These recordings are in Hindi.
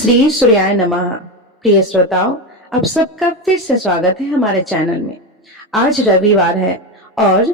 श्री सूर्याय नमः। प्रिय श्रोताओं, आप सबका फिर से स्वागत है हमारे चैनल में। आज रविवार है और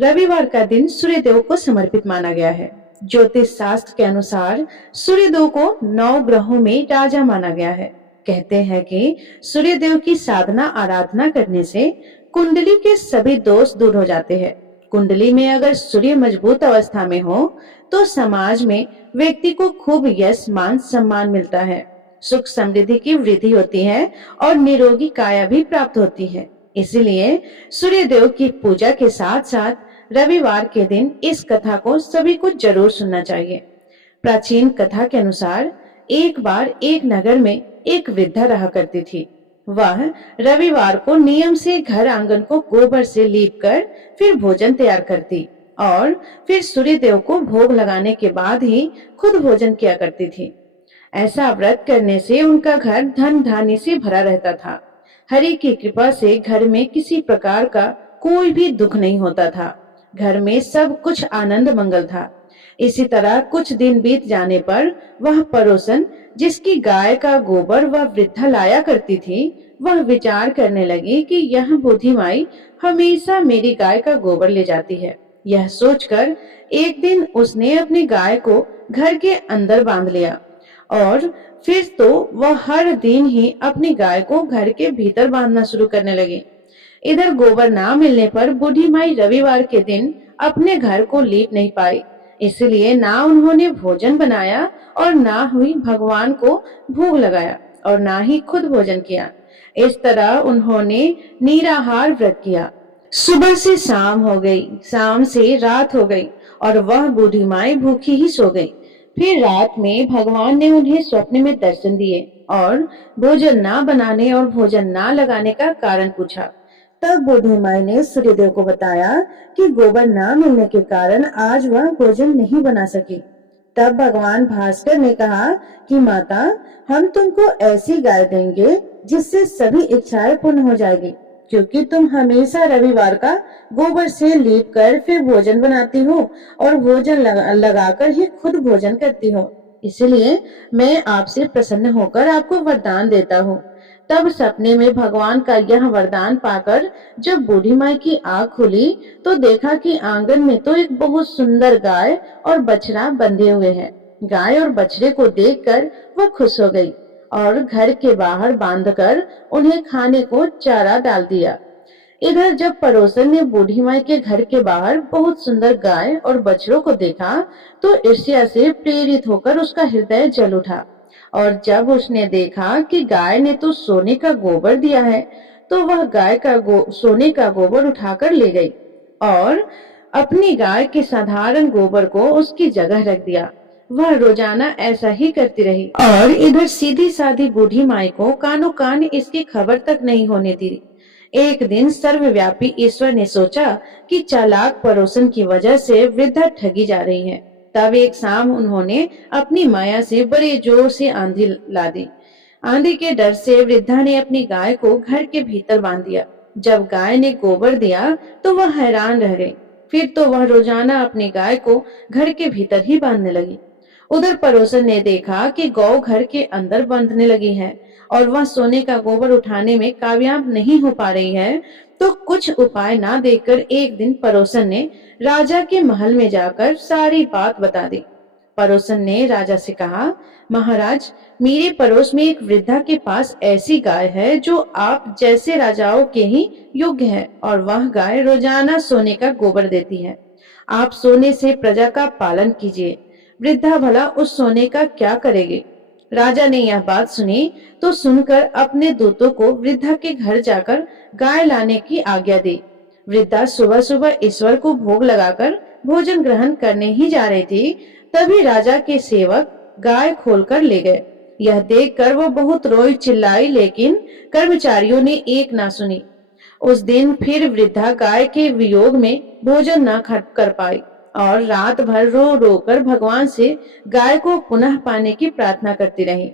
रविवार का दिन सूर्यदेव को समर्पित माना गया है। ज्योतिष शास्त्र के अनुसार सूर्यदेव को 9 ग्रहों में राजा माना गया है। कहते हैं कि सूर्यदेव की साधना आराधना करने से कुंडली के सभी दोष दूर हो जाते हैं। कुंडली में अगर सूर्य मजबूत अवस्था में हो तो समाज में व्यक्ति को खूब यश मान सम्मान मिलता है, सुख समृद्धि की वृद्धि होती है और निरोगी काया भी प्राप्त होती है। इसीलिए सूर्य देव की पूजा के साथ साथ रविवार के दिन इस कथा को सभी को जरूर सुनना चाहिए। प्राचीन कथा के अनुसार एक बार एक नगर में एक वृद्धा रहा करती थी। वह रविवार को नियम से घर आंगन को गोबर से लीप कर फिर भोजन तैयार करती और फिर सूर्य देव को भोग लगाने के बाद ही खुद भोजन किया करती थी। ऐसा व्रत करने से उनका घर धन धान्य से भरा रहता था। हरि की कृपा से घर में किसी प्रकार का कोई भी दुख नहीं होता था। घर में सब कुछ आनंद मंगल था। इसी तरह कुछ दिन बीत जाने पर वह पड़ोसन जिसकी गाय का गोबर वह वृद्धा लाया करती थी, वह विचार करने लगी कि यह बूढ़ी माई हमेशा मेरी गाय का गोबर ले जाती है। यह सोचकर एक दिन उसने अपनी गाय को घर के अंदर बांध लिया और फिर तो वह हर दिन ही अपनी गाय को घर के भीतर बांधना शुरू करने लगी। इधर गोबर ना मिलने पर बूढ़ी माई रविवार के दिन अपने घर को लीप नहीं पाई। इसलिए ना उन्होंने भोजन बनाया और ना ही भगवान को भोग लगाया और ना ही खुद भोजन किया। इस तरह उन्होंने निराहार व्रत किया। सुबह से शाम हो गई, शाम से रात हो गई और वह बूढ़ी माई भूखी ही सो गई। फिर रात में भगवान ने उन्हें स्वप्न में दर्शन दिए और भोजन ना बनाने और भोजन ना लगाने का कारण पूछा। तब बूढ़ी माई ने सूर्यदेव को बताया कि गोबर ना मिलने के कारण आज वह भोजन नहीं बना सकी। तब भगवान भास्कर ने कहा कि माता, हम तुमको ऐसी गाय देंगे जिससे सभी इच्छाएं पूर्ण हो जाएगी, क्योंकि तुम हमेशा रविवार का गोबर से लीप कर फिर भोजन बनाती हो और भोजन लगाकर ही खुद भोजन करती हो। इसलिए मैं आपसे प्रसन्न होकर आपको वरदान देता हूँ। तब सपने में भगवान का यह वरदान पाकर जब बूढ़ी माई की आँख खुली तो देखा कि आंगन में तो एक बहुत सुंदर गाय और बछड़ा बंधे हुए हैं। गाय और बछड़े को देखकर वह खुश हो गई और घर के बाहर बांधकर उन्हें खाने को चारा डाल दिया। इधर जब पड़ोसन ने बूढ़ी माई के घर के बाहर बहुत सुंदर गाय और बछड़ों को देखा तो ईर्ष्या से प्रेरित होकर उसका हृदय जल उठा और जब उसने देखा कि गाय ने तो सोने का गोबर दिया है तो वह गाय का सोने का गोबर उठाकर ले गई और अपनी गाय के साधारण गोबर को उसकी जगह रख दिया। वह रोजाना ऐसा ही करती रही और इधर सीधी साधी बूढ़ी माई को कानों कान इसकी खबर तक नहीं होने दी। एक दिन सर्वव्यापी ईश्वर ने सोचा कि चालाक पड़ोसन की वजह से वृद्धा ठगी जा रही है। तब एक शाम उन्होंने अपनी माया से बड़े जोर से आंधी ला दी। आंधी के डर से वृद्धा ने अपनी गाय को घर के भीतर बांध दिया। जब गाय ने गोबर दिया तो वह हैरान रह गई। फिर तो वह रोजाना अपनी गाय को घर के भीतर ही बांधने लगी। उधर पड़ोसन ने देखा कि गौ घर के अंदर बांधने लगी है और वह सोने का गोबर उठाने में कामयाब नहीं हो पा रही है, तो कुछ उपाय ना देखकर एक दिन पड़ोसन ने राजा के महल में जाकर सारी बात बता दी। पड़ोसन ने राजा से कहा, महाराज, मेरे पड़ोस में एक वृद्धा के पास ऐसी गाय है जो आप जैसे राजाओं के ही योग्य है और वह गाय रोजाना सोने का गोबर देती है। आप सोने से प्रजा का पालन कीजिए। वृद्धा भला उस सोने का क्या करेगी? राजा ने यह बात सुनी तो सुनकर अपने दूतों को वृद्धा के घर जाकर गाय लाने की आज्ञा दी। वृद्धा सुबह सुबह ईश्वर को भोग लगाकर भोजन ग्रहण करने ही जा रही थी, तभी राजा के सेवक गाय खोलकर ले गए। यह देखकर वो बहुत रोई चिल्लाई, लेकिन कर्मचारियों ने एक ना सुनी। उस दिन फिर वृद्धा गाय के वियोग में भोजन न कर पाई और रात भर रो रो कर भगवान से गाय को पुनः पाने की प्रार्थना करती रही।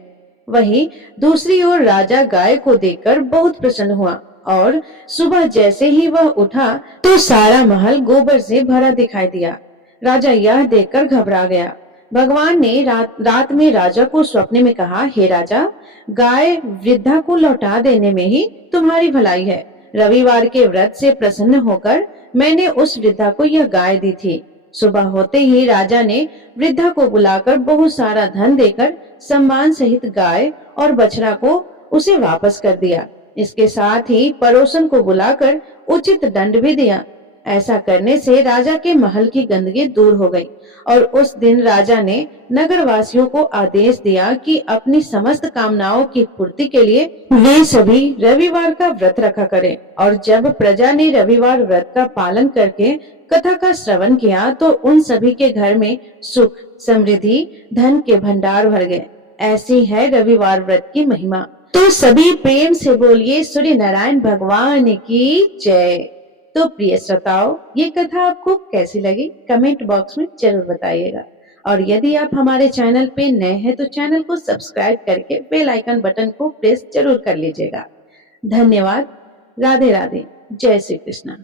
वहीं दूसरी ओर राजा गाय को देखकर बहुत प्रसन्न हुआ और सुबह जैसे ही वह उठा तो सारा महल गोबर से भरा दिखाई दिया। राजा यह देखकर घबरा गया। भगवान ने रात में राजा को स्वप्न में कहा, हे राजा, गाय वृद्धा को लौटा देने में ही तुम्हारी भलाई है। रविवार के व्रत से प्रसन्न होकर मैंने उस वृद्धा को यह गाय दी थी। सुबह होते ही राजा ने वृद्धा को बुलाकर बहुत सारा धन देकर सम्मान सहित गाय और बछड़ा को उसे वापस कर दिया। इसके साथ ही पड़ोसन को बुलाकर उचित दंड भी दिया। ऐसा करने से राजा के महल की गंदगी दूर हो गई और उस दिन राजा ने नगर वासियों को आदेश दिया कि अपनी समस्त कामनाओं की पूर्ति के लिए वे सभी रविवार का व्रत रखा करें। और जब प्रजा ने रविवार व्रत का पालन करके कथा का श्रवण किया तो उन सभी के घर में सुख, समृद्धि, धन के भंडार भर गए। ऐसी है रविवार व्रत की महिमा। तो सभी प्रेम से बोलिए सूर्य नारायण भगवान की जय। तो प्रिय श्रोताओं, ये कथा आपको कैसी लगी कमेंट बॉक्स में जरूर बताइएगा। और यदि आप हमारे चैनल पे नए हैं तो चैनल को सब्सक्राइब करके बेल आइकन बटन को प्रेस जरूर कर लीजिएगा। धन्यवाद। राधे राधे। जय श्री कृष्णा।